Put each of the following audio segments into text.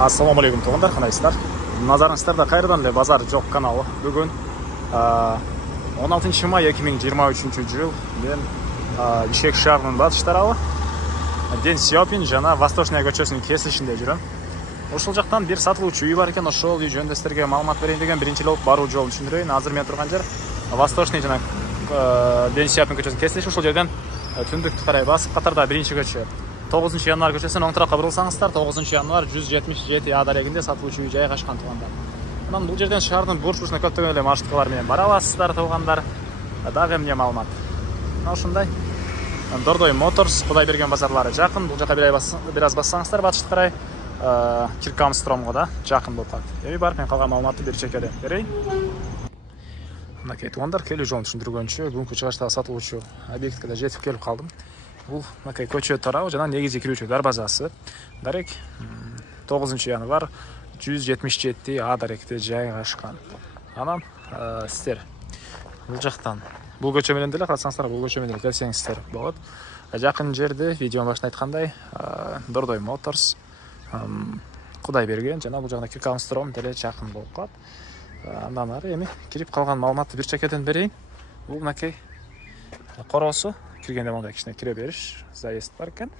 Assalamu alaikum туғандар, қанайсыздар? Назарыңыздарда қайырдан эле базар жоқ каналы. Бүгін 16 май 2023 жыл мен Ишек шаарынын батыш тарабы Ден Сяопин жана Восточная көчөсүнүн кесилишинде жүрөм. Ошол жактан бир сатылуучу үй бар экен, ошол үй жөнүндө силерге маалымат берейин деген биринчи эле баруу жолун түшүндүрөйүн. Азыр мен турган жер Восточный жана Ден Сяопин көчөсүнүн кесилиши. Ошол жерден түндүктү карай басып катарда биринчи көчө 9 январь көчөсүнөн оң тарапка бурулсаңыздар, 9 январь 177 А дарегинде сатылуучу үй жайгашкан туугандар. Анан бул жерден шаардын бурч-бурчуна көптөгөн эле маршруткалар менен бара аласыздар туугандар. Дагы эмне маалымат? Ушундай. Дордой Моторс, Кудай берген базарлары жакын. Бул жака бир аз бассаңыздар батышты карай Киркамстромго да жакын болуп калат. Эми барып мен калган маалыматты бир чекеден берейин. Мынакей туугандар, келүү жолун түшүндүргөнчө бүгүнкү чыгыштагы сатылуучу объектке да жетип келип калдым. Бул мынакей көчө тарабы жана негизи кирүүчү дарбазасы. Дарек 9 январь 177 А даректе жайгашкан. Анан сиздер бул жактан бул көчө менен деле карасаңыздар, бул көчө менен келсеңиздер болот. Жакын жерде видеонун башында айткандай Дордой Моторс, Кудай берген жана бул жагында Киркамстром деле жакын болуп калат. Андан ары эми кирип калган маалыматты бир чекеден берейин. Бул мынакей короосу. Киргенде мындай кичине кире бериш заезд бар экен.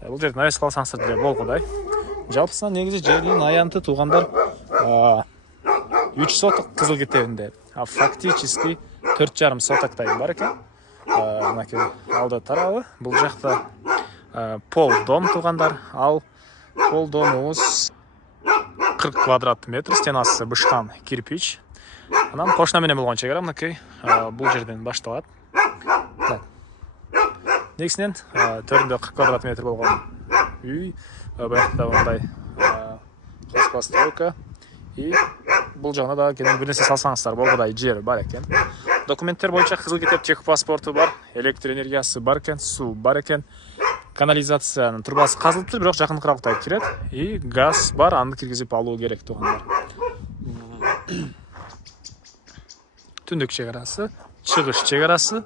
Бул жерден навес калсаңыздар деле болгудай. Жалпысынан негизи жердин аянты туугандар 3 соток кызыл китебинде. Фактически 4,5 сотоктай бар экен. Мынакей алды тарабы. Бул жакта пол дом туугандар. Ал пол домубуз 40 квадрат метр, стенасы бышкан кирпич. Анан кошуна менен болгон чегара мынакей бул жерден башталат. Негизинен төрүндө 40 квадрат метр болгон үй, баягыда мындай хозпостройка и бул жагына да кенен бир нерсе салсаңыздар болгудай жер бар экен. Документтер боюнча кызыл китеп, чек паспорту бар, электр энергиясы бар экен, суу бар экен, канализациянын трубасы казылыптыр, бирок жакынкырактай кирет и газ бар, аны киргизип алуу керек туугандар. Түндүк чегарасы, чыгыш чегарасы.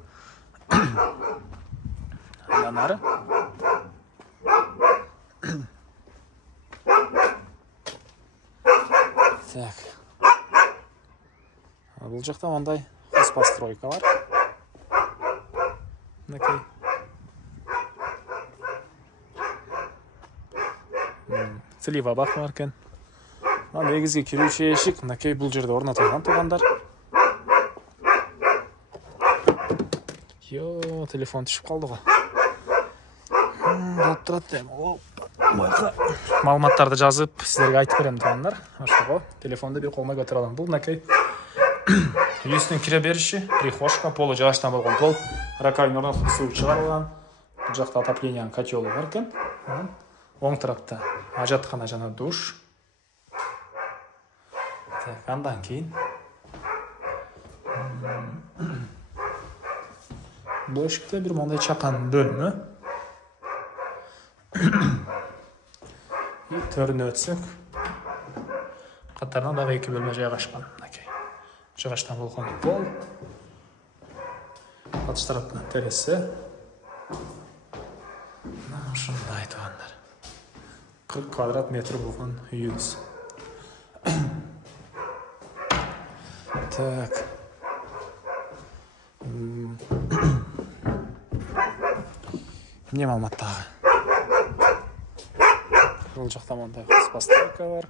Андан ары так. Бул жакта мындай хозпостройка бар. Мынакей. Слива бар экен. Негизги кирүүчү эшик мынакей бул жерде орнотулган туугандар. Йо, телефон түшүп калды го. Болуп турат эми. Маалыматтарды жазып силерге айтып берем туугандар. Ошого телефонду бир колума көтөрө алам. Бул мынакей үйүнүн кире бериши, прихожка, полу жаачтан болгон пол, раковина орнотулуп суу чыгарылган. Бул жакта отоплениянын котелу бар экен. Оң тарапта ажаткана жана душ. Так, андан кийин бул эшикте бир мондай чакан бөлмө. И төрүнө өтсөк, катарына дагы 2 бөлмө жайгашкан. Мынакей жыгачтан болгон пол. Батыш тараптан терезе. Ушундай туугандар. 40 квадрат метр болгон үйүбүз. Так. Эмне маалымат дагы? Бул жакта мындай хозпостройка бар.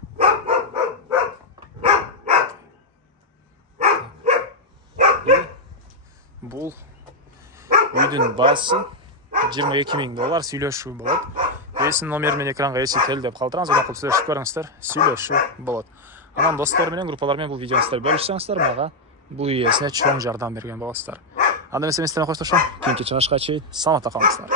Бул үйдүн баасы $22,000 сүйлөшүү болот. Эсин номер менен экранга эсител деп калтыраңыз, аны кылып сүйлөшүп көрүңүздөр, сүйлөшүү болот. Анан достор менен, группалар менен бул видеону бөлүшсөңүздөр, мага бул ийесине чоң жардам берген болосуздар. Анда эмесе мен сиздермен коштошом. Кийинки чыгышка чейин саламатта калыңыздар.